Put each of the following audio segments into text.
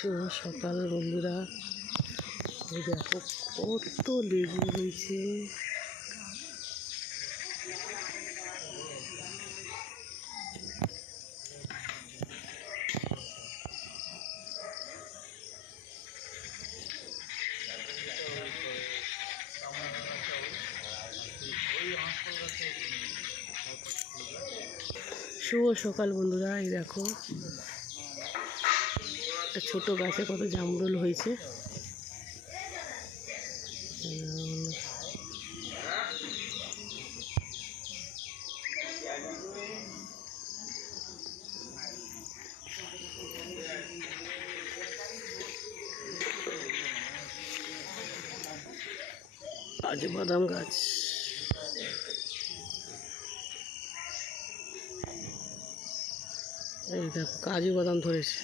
শুভ সকাল বন্ধুরা, এই দেখো কত লেবু হয়েছে। শুভ সকাল বন্ধুরা, এই দেখো একটা ছোট গাছে কত জামরুল হয়েছে। কাজু বাদাম গাছ, এই দেখো কাজু বাদাম ধরেছে।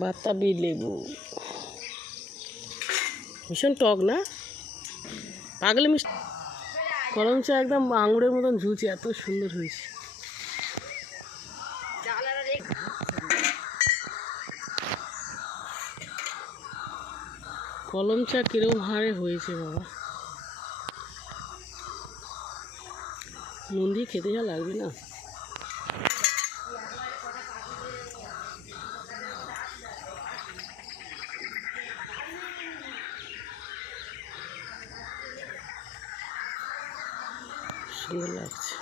বাতাবি লেবু ভীষণ টক না, পাগলে মিষ্টি। কলম চা একদম আঙুরের মতন ঝুলছে, এত সুন্দর হয়েছে। কলম চা কিরকম হারে হয়েছে বাবা, নুন দিয়ে খেতে যা লাগবে না। সুন্দর লাগছে।